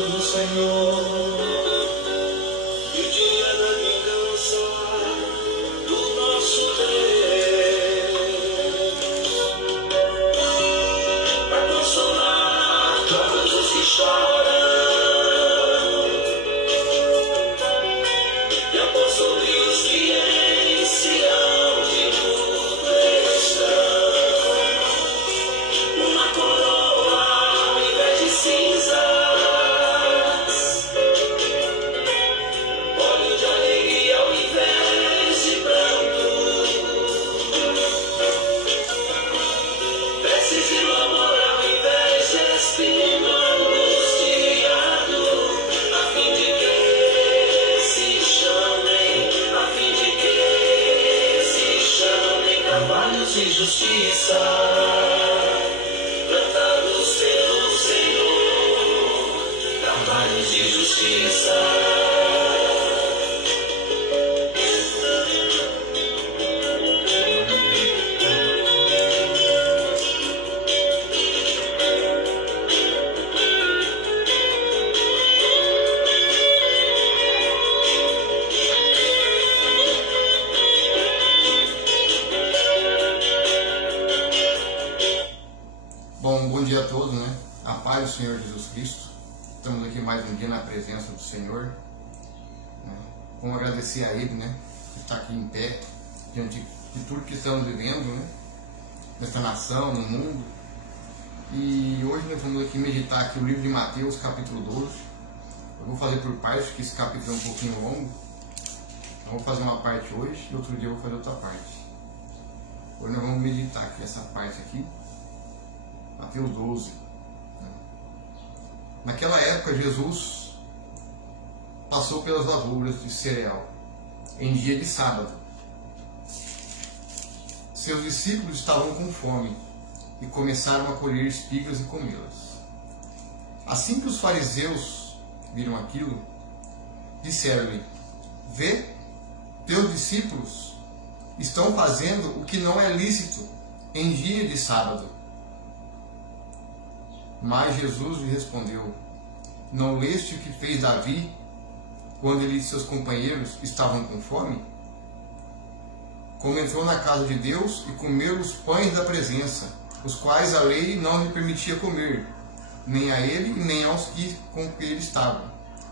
do Senhor, e o dia da vingança do nosso Deus, para consolar todos os que choram, e a pôr sobre os que em Sião de luto estão uma coroa ao invés de cinzas, óleo de alegria ao invés de pranto, vestes de louvor ao invés de espinho angustiado, a fim de que se chamem trabalhos de justiça, plantados pelo Senhor, trabalhos de justiça. Bom dia a todos, né? A paz do Senhor Jesus Cristo. Estamos aqui mais um dia na presença do Senhor, né? Vamos agradecer a Ele, né? Que está aqui em pé, diante de tudo que estamos vivendo, né? Nesta nação, no mundo. E hoje nós vamos aqui meditar aqui o livro de Mateus, capítulo 12. Eu vou fazer por partes, porque esse capítulo é um pouquinho longo. Eu vou fazer uma parte hoje e outro dia eu vou fazer outra parte. Hoje nós vamos meditar aqui essa parte aqui. Mateus 12. Naquela época, Jesus passou pelas lavouras de cereal em dia de sábado. Seus discípulos estavam com fome e começaram a colher espigas e comê-las. Assim que os fariseus viram aquilo, disseram-lhe: Vê, teus discípulos estão fazendo o que não é lícito em dia de sábado. Mas Jesus lhe respondeu: Não leste o que fez Davi, quando ele e seus companheiros estavam com fome? Como entrou na casa de Deus e comeu os pães da presença, os quais a lei não lhe permitia comer, nem a ele e nem aos que com ele estavam,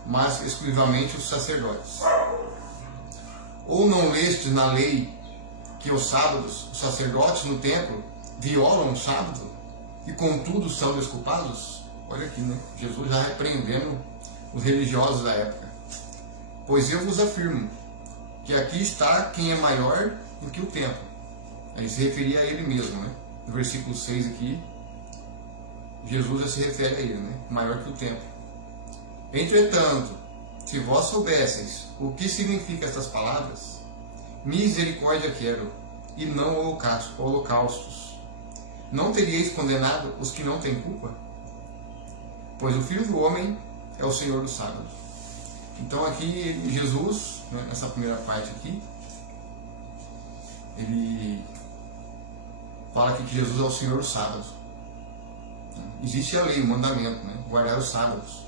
mas exclusivamente os sacerdotes. Ou não leste na lei que aos sábados os sacerdotes no templo violam o sábado e contudo são desculpados? Olha aqui, né? Jesus já repreendendo os religiosos da época. Pois eu vos afirmo que aqui está quem é maior do que o templo. Ele se referia a ele mesmo, né? No versículo 6 aqui, Jesus já se refere a ele, né? Maior que o templo. Entretanto, se vós soubesseis o que significam estas palavras, misericórdia quero, e não holocaustos, não teríeis condenado os que não têm culpa? Pois o Filho do Homem é o Senhor do sábado. Então aqui Jesus, né, nessa primeira parte aqui, ele fala aqui que Jesus é o Senhor do sábado. Existe a lei, o mandamento, né, guardar os sábados.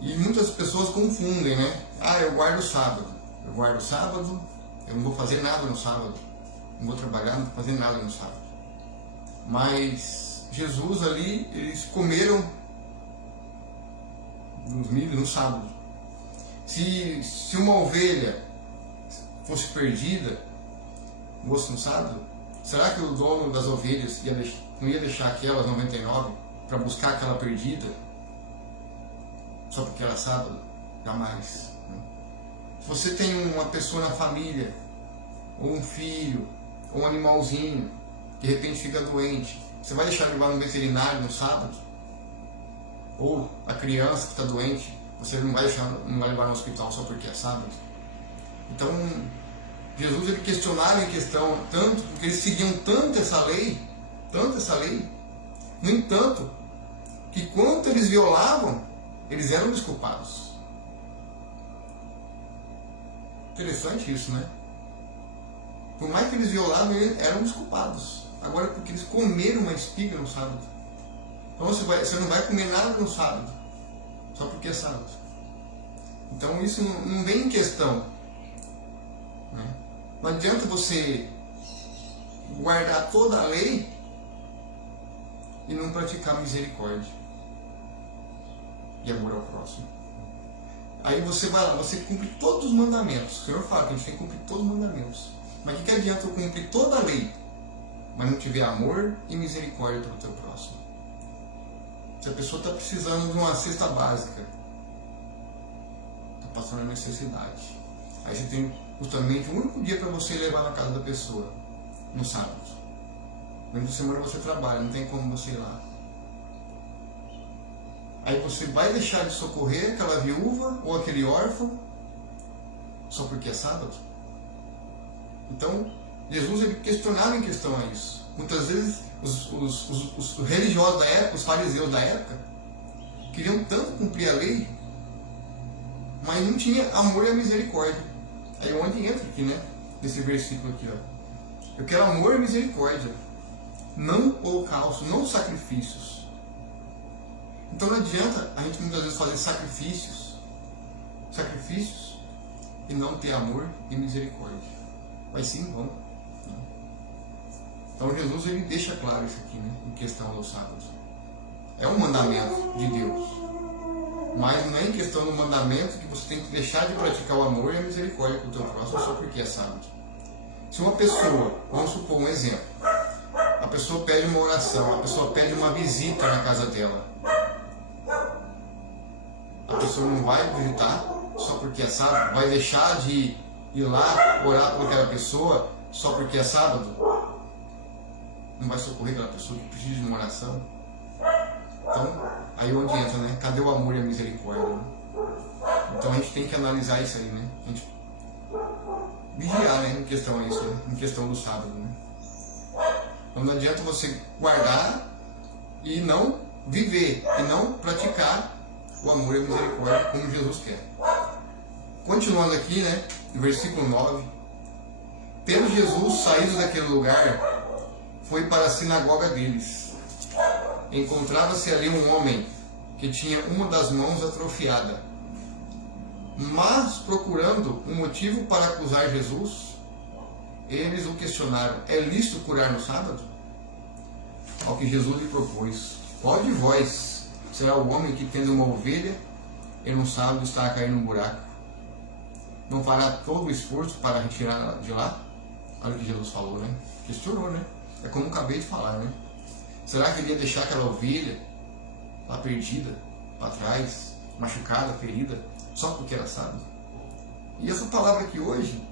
E muitas pessoas confundem, né? Ah, eu guardo o sábado. Eu guardo o sábado, eu não vou fazer nada no sábado. Não vou trabalhar, não vou fazer nada no sábado. Mas Jesus ali, eles comeram os milho no sábado. Se uma ovelha fosse perdida, fosse no sábado, será que o dono das ovelhas não ia deixar aquelas 99 para buscar aquela perdida só porque era sábado? Jamais. Se você tem uma pessoa na família, ou um filho, ou um animalzinho, que de repente fica doente, você vai deixar levar no veterinário no sábado? Ou a criança que está doente, você não vai levar no hospital só porque é sábado? Então, Jesus ele questionava em questão tanto, porque eles seguiam tanto essa lei, no entanto, que quanto eles violavam, eles eram desculpados. Interessante isso, né? Por mais que eles violavam, eles eram desculpados. Agora, porque eles comeram uma espiga no sábado. Então você não vai comer nada no sábado, só porque é sábado. Então isso não vem em questão. Né? Não adianta você guardar toda a lei e não praticar misericórdia e amor ao próximo. Aí você vai lá, você cumpre todos os mandamentos. O Senhor fala que a gente tem que cumprir todos os mandamentos. Mas o que adianta eu cumprir toda a lei, mas não tiver amor e misericórdia para o teu próximo? Se a pessoa está precisando de uma cesta básica, está passando necessidade, aí você tem justamente o único dia para você levar na casa da pessoa, no sábado. Durante a semana você trabalha, não tem como você ir lá. Aí você vai deixar de socorrer aquela viúva ou aquele órfão só porque é sábado? Então, Jesus ele questionava em questão a isso. Muitas vezes os religiosos da época, os fariseus da época, queriam tanto cumprir a lei, mas não tinha amor e a misericórdia. Aí onde entra aqui, né? Nesse versículo aqui, ó. Eu quero amor e misericórdia, não holocausto, não sacrifícios. Então não adianta a gente muitas vezes fazer sacrifícios e não ter amor e misericórdia. Mas sim, vão. Então Jesus ele deixa claro isso aqui, né, em questão do sábado. É um mandamento de Deus. Mas não é em questão do mandamento que você tem que deixar de praticar o amor e a misericórdia com o teu próximo só porque é sábado. Se uma pessoa, vamos supor um exemplo, a pessoa pede uma oração, a pessoa pede uma visita na casa dela, a pessoa não vai visitar só porque é sábado? Vai deixar de ir lá orar por aquela pessoa só porque é sábado? Não vai socorrer aquela pessoa que precisa de uma oração? Então, aí onde entra, né? Cadê o amor e a misericórdia? Né? Então a gente tem que analisar isso aí, né? A gente vigiar, né? Em questão a isso, né? Em questão do sábado, né? Então não adianta você guardar e não viver, e não praticar o amor e a misericórdia como Jesus quer. Continuando aqui, né? No versículo 9. Tendo Jesus saído daquele lugar, foi para a sinagoga deles. Encontrava-se ali um homem que tinha uma das mãos atrofiada. Mas, procurando um motivo para acusar Jesus, eles o questionaram: é lícito curar no sábado? Ao que Jesus lhe propôs: qual de vós será o homem que, tendo uma ovelha, e no sábado está a cair num buraco? Não fará todo o esforço para retirá-la de lá? Olha o que Jesus falou, né? Questionou, né? É como eu acabei de falar, né? Será que ele ia deixar aquela ovelha lá perdida, para trás, machucada, ferida, só porque era sábado? E essa palavra aqui hoje,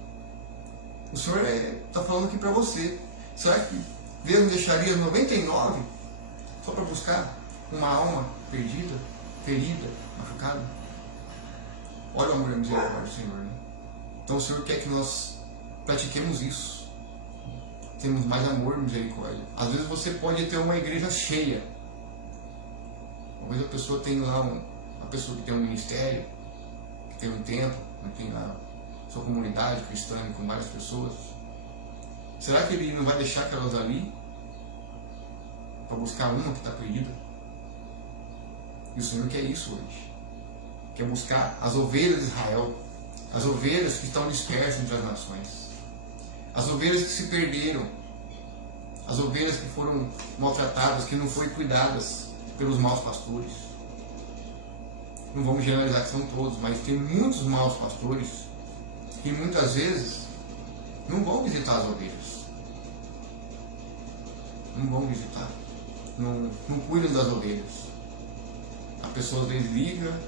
o Senhor está falando aqui para você. Será que Deus deixaria 99 só para buscar uma alma perdida, ferida, machucada? Olha o amor e a misericórdia do Senhor, né? Então o Senhor quer que nós pratiquemos isso. Temos mais amor e misericórdia. Às vezes você pode ter uma igreja cheia. Talvez a pessoa tenha lá uma pessoa que tem um ministério, que tem um templo, que tem lá sua comunidade cristã com várias pessoas. Será que ele não vai deixar aquelas ali para buscar uma que está perdida? E o Senhor quer isso hoje. Quer buscar as ovelhas de Israel, as ovelhas que estão dispersas entre as nações. As ovelhas que se perderam, as ovelhas que foram maltratadas, que não foram cuidadas pelos maus pastores. Não vamos generalizar que são todos, mas tem muitos maus pastores que muitas vezes não vão visitar as ovelhas. Não vão visitar. Não cuidam das ovelhas. A pessoa às vezes liga: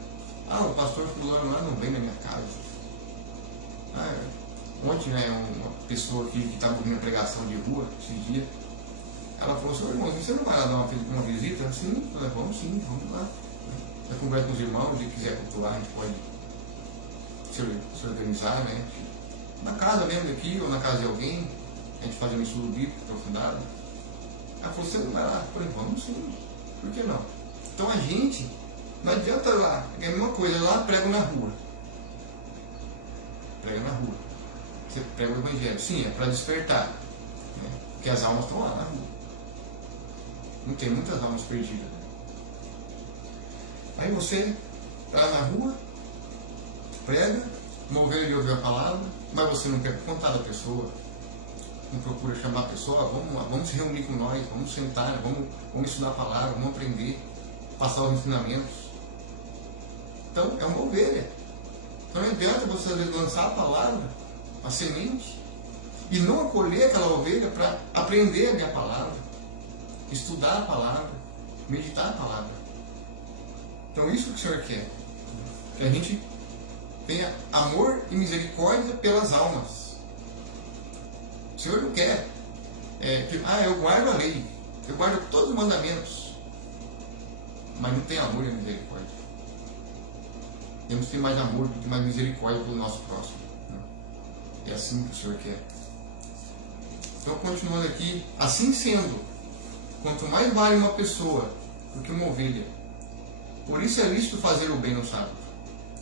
o pastor fulano lá não vem na minha casa. Ontem, né, uma pessoa aqui que estava ouvindo a pregação de rua, esse dia, ela falou: senhor irmão, você não vai lá dar uma visita? Sim, eu falei: vamos sim, vamos lá. Eu converso com os irmãos, se quiser cultuar, a gente pode se organizar, né? Na casa mesmo aqui, ou na casa de alguém, a gente faz um estudo bíblico aprofundado. Ela falou: você não vai lá? Eu falei: vamos sim, por que não? Então a gente, não adianta lá, é a mesma coisa, lá prego na rua. Prega na rua. Você prega o evangelho. Sim, é para despertar, né? Porque as almas estão lá na rua. Não tem muitas almas perdidas. Aí você está na rua, prega, uma ovelha de ouvir a palavra, mas você não quer contar da pessoa, não procura chamar a pessoa, vamos se reunir com nós, vamos sentar, vamos estudar a palavra, vamos aprender, passar os ensinamentos. Então, é uma ovelha. Então não adianta você às vezes lançar a palavra, a semente, e não acolher aquela ovelha para aprender a minha palavra, estudar a palavra, meditar a palavra. Então isso que o Senhor quer. Que a gente tenha amor e misericórdia pelas almas. O Senhor não quer eu guardo a lei, eu guardo todos os mandamentos, mas não tem amor e misericórdia. Temos que ter mais amor do que mais misericórdia pelo nosso próximo. É assim que o Senhor quer. Então, continuando aqui, assim sendo, quanto mais vale uma pessoa do que uma ovelha, por isso é lícito fazer o bem no sábado.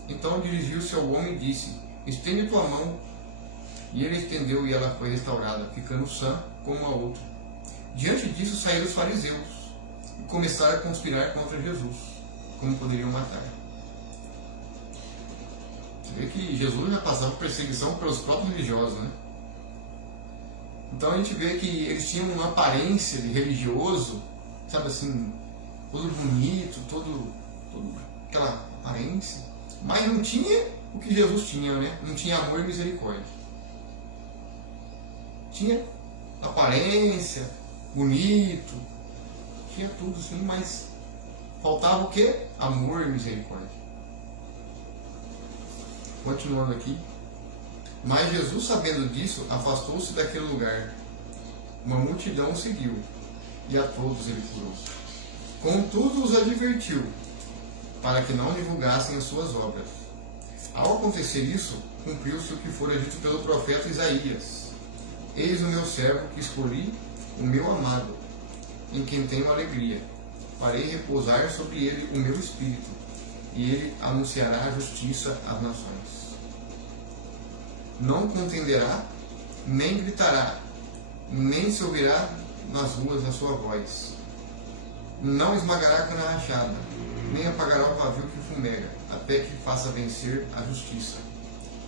Então dirigiu-se ao homem e disse: estende tua mão. E ele estendeu e ela foi restaurada, ficando sã como a outra. Diante disso saíram os fariseus e começaram a conspirar contra Jesus, como poderiam matar. Você vê que Jesus já passava perseguição pelos próprios religiosos, né? Então a gente vê que eles tinham uma aparência de religioso, sabe assim, todo bonito, todo aquela aparência, mas não tinha o que Jesus tinha, né? Não tinha amor e misericórdia. Tinha aparência, bonito, tinha tudo assim, mas faltava o quê? Amor e misericórdia. Continuando aqui. Mas Jesus, sabendo disso, afastou-se daquele lugar. Uma multidão o seguiu, e a todos ele curou. Contudo os advertiu, para que não divulgassem as suas obras. Ao acontecer isso, cumpriu-se o que fora dito pelo profeta Isaías: eis o meu servo que escolhi, o meu amado, em quem tenho alegria. Farei repousar sobre ele o meu espírito, e ele anunciará a justiça às nações. Não contenderá, nem gritará, nem se ouvirá nas ruas a sua voz. Não esmagará a cana rachada, nem apagará o pavio que fumega, até que faça vencer a justiça.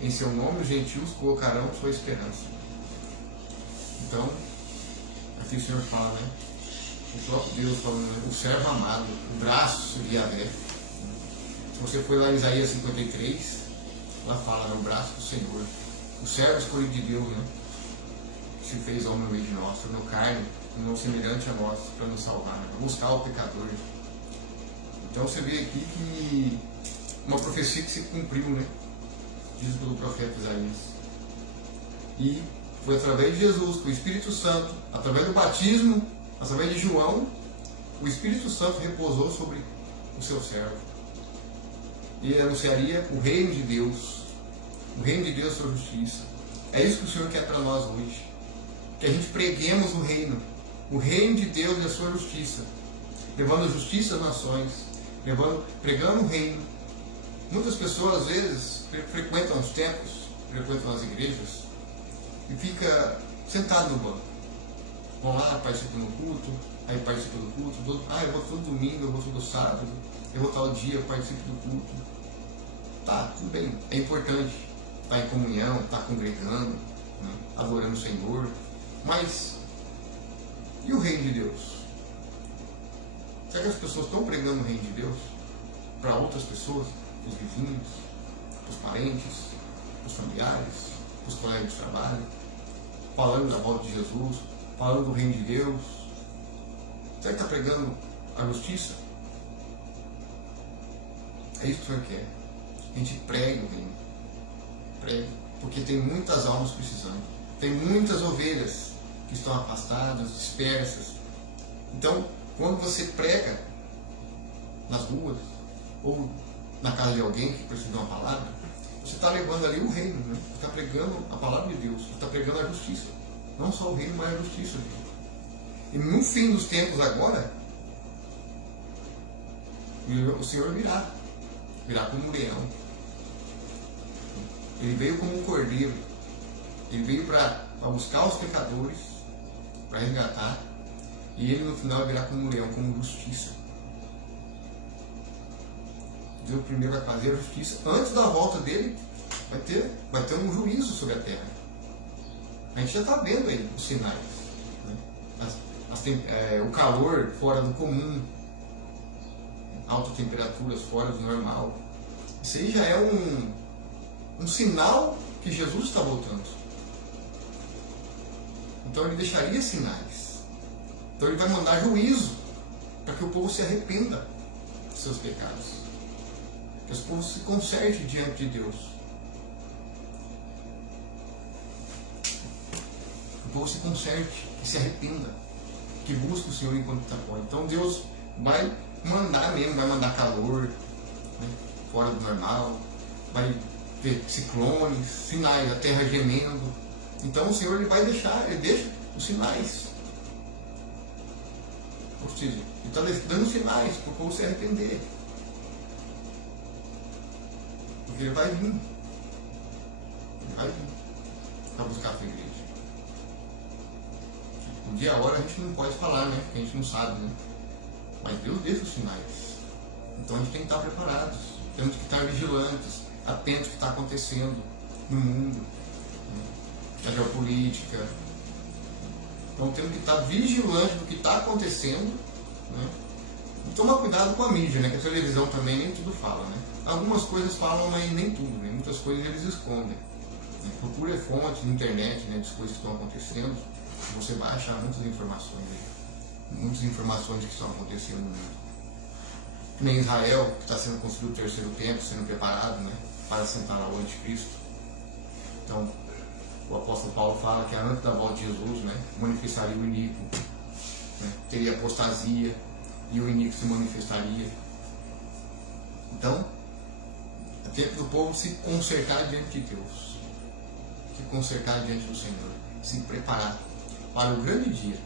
Em seu nome os gentios colocarão sua esperança. Então, aqui o Senhor fala, né? O próprio Deus falando, né? O servo amado, o braço de Yahvé. Se você for lá em Isaías 53, lá fala, no braço do Senhor. O servo escolhido de Deus, né? Se fez homem no meio de nós, tornou carne, tornou semelhante a nós, para nos salvar, né? Para buscar o pecador. Então você vê aqui que uma profecia que se cumpriu, né? Diz pelo profeta Isaías. E foi através de Jesus, com o Espírito Santo, através do batismo, através de João, o Espírito Santo repousou sobre o seu servo. E ele anunciaria o reino de Deus. O reino de Deus, sua justiça. É isso que o Senhor quer para nós hoje. Que a gente preguemos o reino de Deus e a sua justiça, levando justiça às nações, pregando o reino. Muitas pessoas às vezes frequentam os templos, frequentam as igrejas e fica sentado no banco. Vão lá, participam do culto, aí participam do culto, eu vou todo domingo, eu vou todo sábado, eu vou tal dia, eu participo do culto. Tá, tudo bem, é importante estar em comunhão, estar congregando, né, adorando o Senhor, mas e o reino de Deus? Será que as pessoas estão pregando o reino de Deus para outras pessoas, os vizinhos, os parentes, os familiares, os colegas de trabalho, falando da volta de Jesus, falando do reino de Deus? Será que está pregando a justiça? É isso que o Senhor quer. A gente prega o reino. Prega. Porque tem muitas almas precisando. Tem muitas ovelhas que estão afastadas, dispersas. Então, quando você prega nas ruas, ou na casa de alguém que precisa de uma palavra, você está levando ali o reino, né? Você está pregando a palavra de Deus, você está pregando a justiça. Não só o reino, mas a justiça. E no fim dos tempos agora, o Senhor virá como um leão. Ele veio como um cordeiro. Ele veio para buscar os pecadores, para resgatar. E ele no final virá como um leão, como justiça. Deus primeiro vai fazer a justiça. Antes da volta dele, vai ter um juízo sobre a terra. A gente já está vendo aí os sinais. Né? O calor fora do comum, altas temperaturas fora do normal. Isso aí já é um sinal que Jesus está voltando. Então ele deixaria sinais. Então ele vai mandar juízo para que o povo se arrependa dos seus pecados. Que o povo se conserte diante de Deus. Que o povo se conserte e se arrependa. Que busque o Senhor enquanto está fora. Então Deus vai mandar mesmo, vai mandar calor, né, fora do normal, vai ter ciclones, sinais, a terra gemendo. Então o Senhor ele vai deixar, ele deixa os sinais. Ou seja, ele está dando sinais para o povo se arrepender. Porque ele vai vir. Ele vai vir para buscar a sua igreja. O dia e a hora a gente não pode falar, né? Porque a gente não sabe, né? Mas Deus deixa os sinais. Então a gente tem que estar preparados. Temos que estar vigilantes, atentos ao que está acontecendo no mundo, né? Na geopolítica. Então temos que estar vigilantes do que está acontecendo, né? E tomar cuidado com a mídia, né? Que a televisão também nem tudo fala, né? Algumas coisas falam, mas nem tudo, né? Muitas coisas eles escondem. Né? Procure fontes na internet, né? Das coisas que estão acontecendo. Você vai achar muitas informações aí. Muitas informações que estão acontecendo no mundo. Que nem Israel, que está sendo construído o terceiro templo, sendo preparado, né? Para sentar ao anticristo. Então, o apóstolo Paulo fala que antes da volta de Jesus, né, manifestaria o iníquo, né, teria apostasia e o iníquo se manifestaria. Então, é tempo do povo se consertar diante de Deus, se consertar diante do Senhor, se preparar para o grande dia,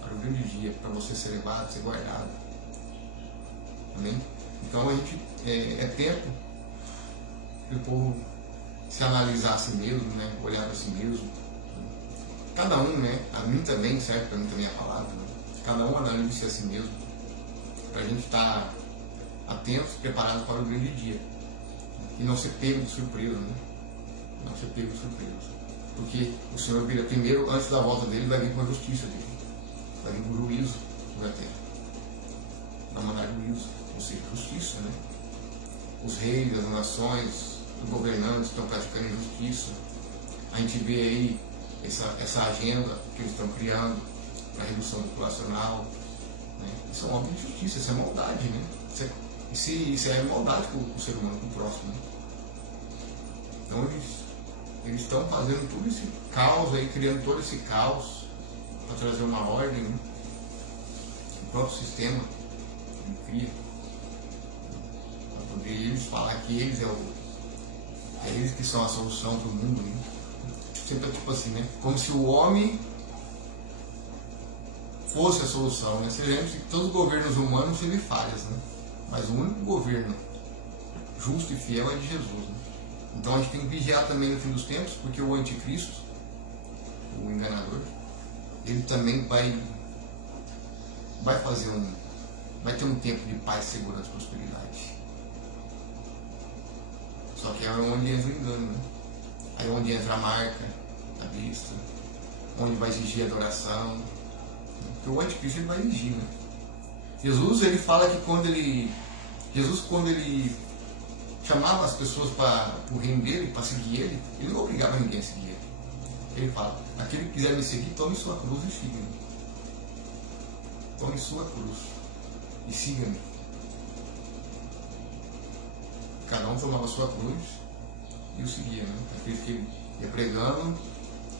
para o grande dia, para você ser levado, ser guardado. Amém? Então a gente é tempo que o povo se analisar a si mesmo, né? Olhar para si mesmo. Cada um, né? A mim também, certo? Para mim também é a palavra. Né? Cada um analise a si mesmo. Para a gente estar atentos, preparados para o grande dia. E não ser pego de surpresa, né? Não ser pego de surpresa. Porque o Senhor vira primeiro, antes da volta dele, vai vir com a justiça dele. Vai vir com o juízo sobre a terra. Vai mandar juízo, ou seja, justiça, né? Os reis, as nações, os governantes estão praticando injustiça. A gente vê aí essa agenda que eles estão criando para a redução populacional. Né? Isso é uma obra de justiça, isso é maldade, né? Isso é maldade com o ser humano, com o próximo. Né? Então eles estão fazendo todo esse caos aí, criando todo esse caos para trazer uma ordem, né? O próprio sistema ele cria. Para poder eles falar que eles é eles que são a solução para o mundo, né? Sempre é tipo assim, né? Como se o homem fosse a solução, né? Você lembra que todos os governos humanos têm falhas, né? Mas o único governo justo e fiel é de Jesus, né? Então a gente tem que vigiar também no fim dos tempos, porque o anticristo, o enganador, ele também vai ter um tempo de paz, segurança e prosperidade. Só que é onde entra o engano, né? Aí é onde entra a marca, a besta, onde vai exigir adoração. Porque o anticristo ele vai exigir, né? Jesus ele fala que quando ele chamava as pessoas para o reino dele, para seguir ele não obrigava ninguém a seguir ele. Ele fala, aquele que quiser me seguir, tome sua cruz e siga-me. Tome sua cruz e siga-me. Cada um tomava sua cruz e o seguia, né? Aquele que ia pregando,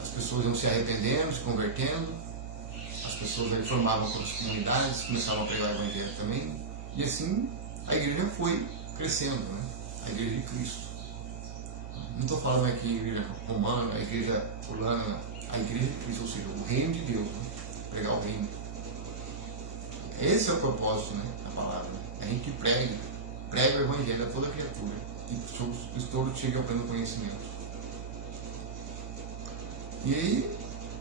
as pessoas iam se arrependendo, se convertendo, as pessoas aí formavam outras comunidades, começavam a pregar o evangelho também, e assim a igreja foi crescendo, né? A igreja de Cristo. Não estou falando aqui a igreja romana, a igreja fulana, a igreja de Cristo, ou seja, o reino de Deus, né? Pregar o reino. Esse é o propósito, né? Da palavra. A gente prega o evangelho a toda criatura e todos chegam ao pleno conhecimento. E aí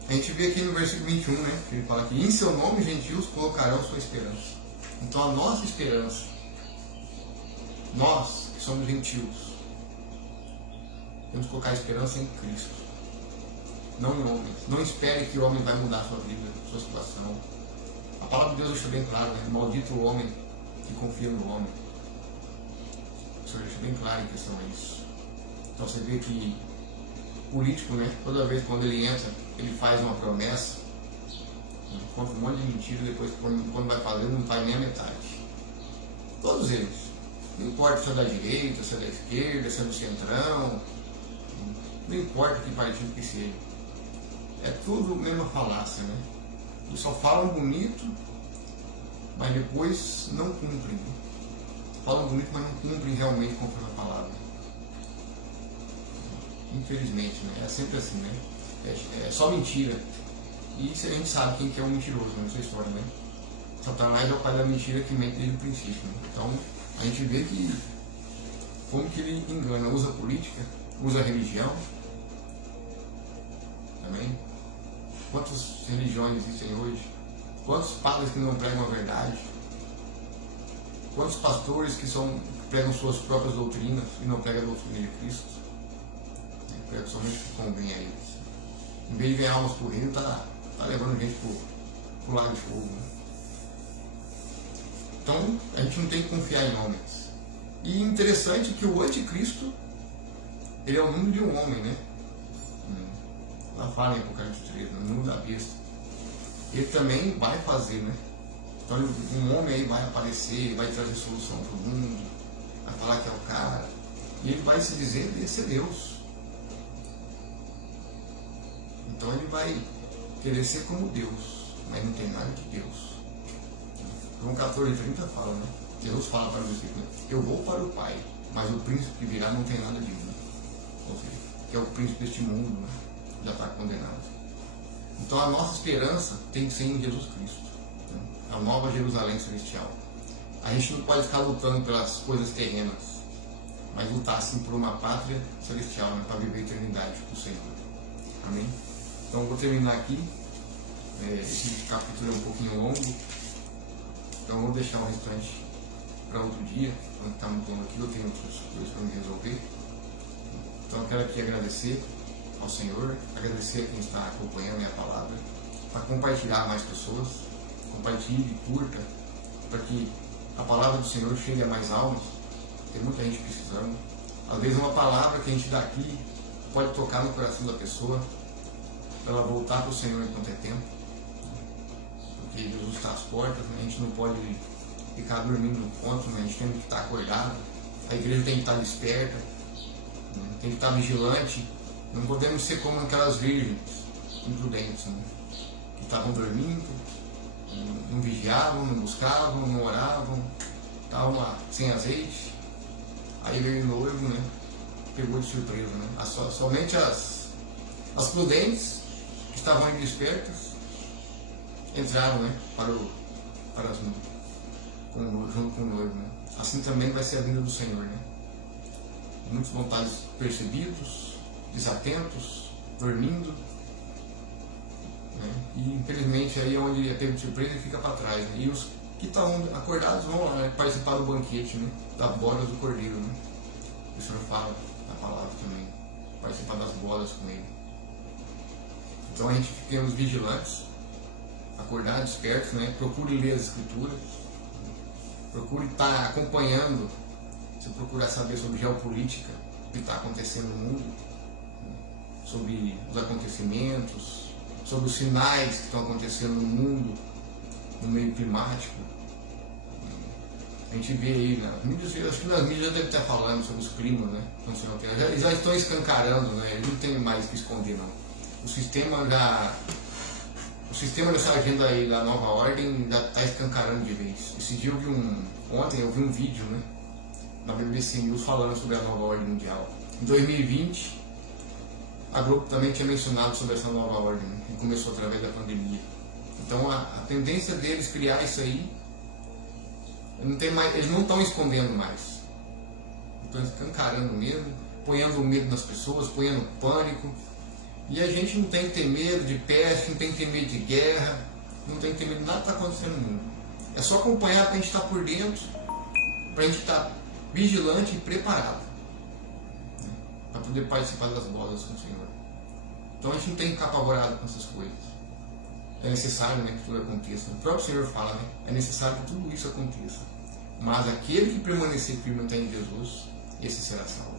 a gente vê aqui no versículo 21, né? Que ele fala que em seu nome gentios colocarão sua esperança. Então a nossa esperança Nós, que somos gentios, temos que colocar a esperança em Cristo, não em homens. Não espere que o homem vai mudar a sua vida, a sua situação. A palavra de Deus deixa bem claro, né? Maldito o homem que confia no homem. O Senhor deixa bem claro em questão a isso. Então você vê que o político, né? Toda vez quando ele entra, ele faz uma promessa, conta um monte de mentira, depois quando vai fazer não faz nem a metade. Todos eles. Não importa se é da direita, se é da esquerda, se é do centrão, não importa que partido que seja. É tudo mesma falácia, né? Eles só falam bonito, mas depois não cumprem. Falam bonito, mas não cumprem realmente conforme a palavra. Infelizmente, né? É sempre assim, né? É só mentira. E isso a gente sabe quem que é o mentiroso nessa história, né? Satanás é o pai da mentira que mente desde o princípio. Né? Então, a gente vê que como que ele engana, usa política, usa religião. Também. Quantas religiões existem hoje? Quantos padres que não pregam a verdade? Quantos pastores que pregam suas próprias doutrinas e não pregam a doutrina de Cristo? Pregam somente o que convém a eles. Em vez de ganhar almas por reino, tá levando gente pro lago de fogo. Né? Então, a gente não tem que confiar em homens. E interessante que o anticristo, ele é o número de um homem, né? Lá fala em Apocalipse 3, no número da besta. Ele também vai fazer, né? Então, um homem aí vai aparecer, vai trazer solução para o mundo, vai falar que é o cara, e ele vai se dizer ser Deus. Então, ele vai querer ser como Deus, mas não tem nada de Deus. João 14:30 fala, né? Deus fala para os discípulos: eu vou para o Pai, mas o príncipe que virá não tem nada de mim. Ou seja, que é o príncipe deste mundo, né? Já está condenado. Então a nossa esperança tem que ser em Jesus Cristo, né? A nova Jerusalém celestial. A gente não pode ficar lutando pelas coisas terrenas, mas lutar assim por uma pátria celestial, né? Para viver a eternidade com o Senhor. Amém? Então eu vou terminar aqui. Esse capítulo é um pouquinho longo, então eu vou deixar o restante para outro dia. Quando está muito longo aqui, eu tenho outras coisas para me resolver. Então eu quero aqui agradecer ao Senhor, agradecer a quem está acompanhando a minha palavra, para compartilhar a mais pessoas, compartilhe, curta, para que a palavra do Senhor chegue a mais almas. Tem muita gente precisando. Às vezes uma palavra que a gente dá aqui pode tocar no coração da pessoa, para ela voltar para o Senhor enquanto é tempo. Porque Jesus está às portas, né? A gente não pode ficar dormindo no ponto, né? A gente tem que estar acordado, a igreja tem que estar desperta, né? Tem que estar vigilante. Não podemos ser como aquelas virgens imprudentes, né? Que estavam dormindo, não vigiavam, não buscavam, não oravam, estavam lá sem azeite. Aí veio o noivo, né? Pegou de surpresa, né? Somente as prudentes que estavam aí despertas entraram, né? Junto com o noivo, né? Assim também vai ser a vinda do Senhor, né? Muitos vão estar percebidos, desatentos, dormindo, né? E infelizmente aí é onde é pego de surpresa e fica para trás, né? E os que estão acordados vão lá, né? Participar do banquete, né? Das bodas do cordeiro, né? O Senhor fala na palavra também, participar das bodas com ele. Então a gente fiquemos vigilantes, acordados, espertos, né? Procure ler as escrituras, procure estar acompanhando. Se procurar saber sobre geopolítica, o que está acontecendo no mundo, sobre os acontecimentos, sobre os sinais que estão acontecendo no mundo, no meio climático. A gente vê aí nas mídias, acho que nas mídias já deve estar falando sobre os climas, né? Eles já estão escancarando, né? Eles não tem mais o que esconder, não. O sistema dessa agenda aí da nova ordem já está escancarando de vez. Esse dia ontem eu vi um vídeo, né? Na BBC News falando sobre a nova ordem mundial. Em 2020, a Globo também tinha mencionado sobre essa nova ordem, né, que começou através da pandemia. Então a tendência deles criar isso aí, eles não estão escondendo mais. Estão escancarando mesmo, ponhando medo nas pessoas, ponhando pânico. E a gente não tem que ter medo de peste, não tem que ter medo de guerra, não tem que ter medo de nada que está acontecendo no mundo. É só acompanhar para a gente estar por dentro, para a gente estar vigilante e preparado, né, para poder participar das bodas com o Senhor. Então a gente não tem que ficar apavorado com essas coisas. É necessário, né, que tudo aconteça. O próprio Senhor fala, né, é necessário que tudo isso aconteça. Mas aquele que permanecer firme até em Jesus, esse será salvo.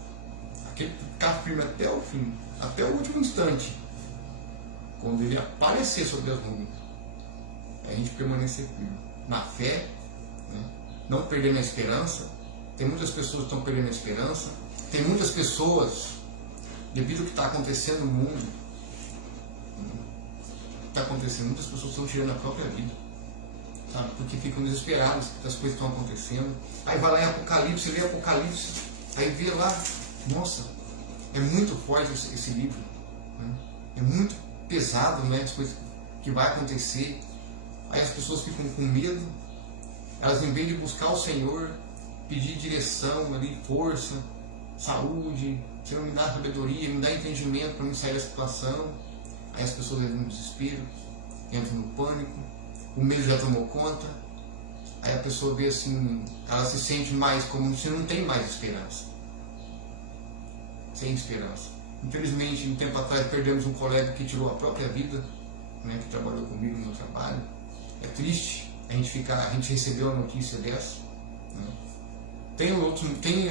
Aquele que ficar firme até o fim, até o último instante, quando ele aparecer sobre as nuvens, é a gente permanecer firme na fé, né, não perdendo a esperança. Tem muitas pessoas que estão perdendo a esperança. Tem muitas pessoas, devido ao que está acontecendo no mundo, está acontecendo, muitas pessoas estão tirando a própria vida, sabe? Porque ficam desesperadas que as coisas estão acontecendo. Aí vai lá em Apocalipse, lê Apocalipse, aí vê lá, nossa, é muito forte esse livro, né? É muito pesado, né, as coisas que vai acontecer. Aí as pessoas ficam com medo, elas em vez de buscar o Senhor, pedir direção, ali, força, saúde, Senhor, me dá sabedoria, me dá entendimento para me sair da situação. Aí as pessoas entram no desespero, entram no pânico, o medo já tomou conta. Aí a pessoa vê assim, ela se sente mais como se não tem mais esperança. Sem esperança. Infelizmente, um tempo atrás perdemos um colega que tirou a própria vida, né, que trabalhou comigo no meu trabalho. É triste a gente recebeu a notícia dessa, né? Tem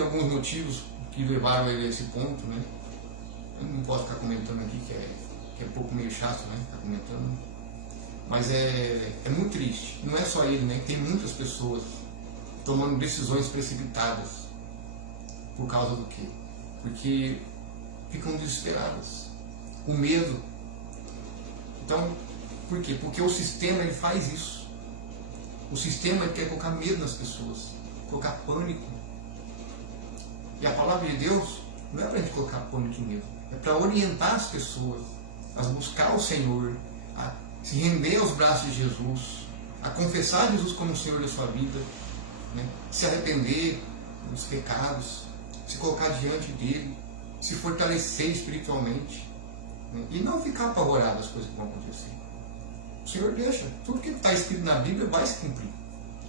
alguns motivos que levaram ele a esse ponto, né? Eu não posso ficar comentando aqui, que é um pouco meio chato, né, ficar comentando. Mas é muito triste. Não é só ele, né? Tem muitas pessoas tomando decisões precipitadas. Por causa do quê? Porque ficam desesperadas. O medo. Então, por quê? Porque o sistema ele faz isso. O sistema ele quer colocar medo nas pessoas, colocar pânico. E a palavra de Deus não é para a gente colocar pânico e medo, é para orientar as pessoas a buscar o Senhor, a se render aos braços de Jesus, a confessar Jesus como o Senhor da sua vida, né? Se arrepender dos pecados, se colocar diante dele, se fortalecer espiritualmente, né? E não ficar apavorado das coisas que vão acontecer. O Senhor deixa, tudo que está escrito na Bíblia vai se cumprir.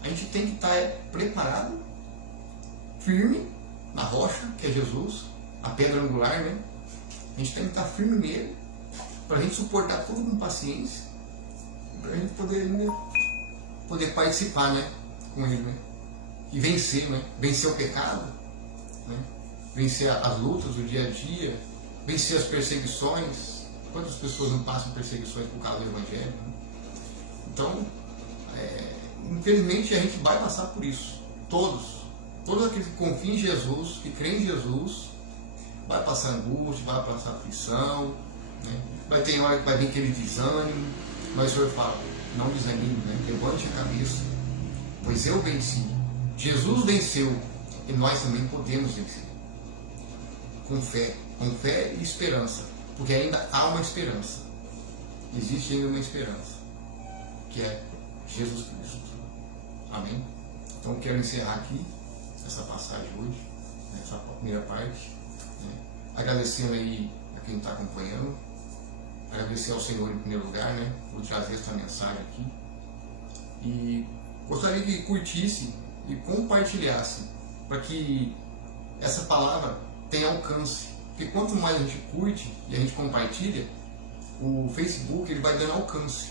A gente tem que estar preparado, firme na rocha, que é Jesus, a pedra angular, né? A gente tem que estar firme nele, para a gente suportar tudo com paciência, para a gente poder participar, né, com ele, né? E vencer, né? Vencer o pecado, né? Vencer as lutas do dia a dia, vencer as perseguições. Quantas pessoas não passam perseguições por causa do Evangelho, né? Então, infelizmente a gente vai passar por isso. Todos aqueles que confiam em Jesus, que creem em Jesus, vai passar angústia, vai passar aflição, né? Vai ter hora que vai vir aquele desânimo, mas o Senhor fala, não desanime, né? Levante a cabeça, pois eu venci. Jesus venceu e nós também podemos vencer. Com fé e esperança, porque ainda há uma esperança. Existe ainda uma esperança, que é Jesus Cristo. Amém? Então eu quero encerrar aqui essa passagem hoje, essa primeira parte, né? Agradecendo aí a quem está acompanhando, agradecer ao Senhor em primeiro lugar, né, por trazer essa mensagem aqui, e gostaria que curtisse e compartilhasse para que essa palavra tenha alcance, porque quanto mais a gente curte e a gente compartilha, o Facebook ele vai dando alcance.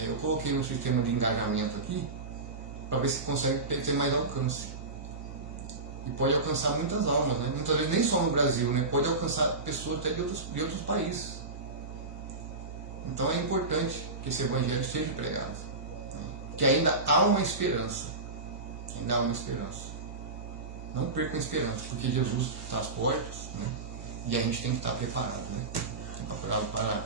Eu coloquei no sistema de engajamento aqui para ver se consegue ter mais alcance. E pode alcançar muitas almas, né? Muitas vezes nem só no Brasil, né? Pode alcançar pessoas até de outros países. Então é importante que esse Evangelho seja pregado, né? Que ainda há uma esperança. Ainda há uma esperança. Não percam a esperança, porque Jesus está às portas, né? E a gente tem que estar preparado, né? Preparado para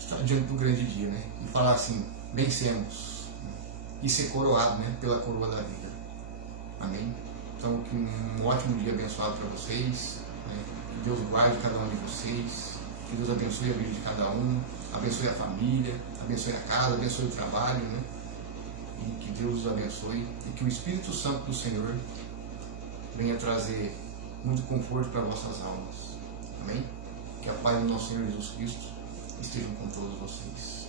estar diante do grande dia, né? E falar assim, vencemos, né? E ser coroado, né, pela coroa da vida. Amém? Então, que um ótimo dia abençoado para vocês, né? Que Deus guarde cada um de vocês, que Deus abençoe a vida de cada um, abençoe a família, abençoe a casa, abençoe o trabalho, né? E que Deus os abençoe e que o Espírito Santo do Senhor venha trazer muito conforto para vossas almas. Amém? Que a paz do nosso Senhor Jesus Cristo esteja com todos vocês.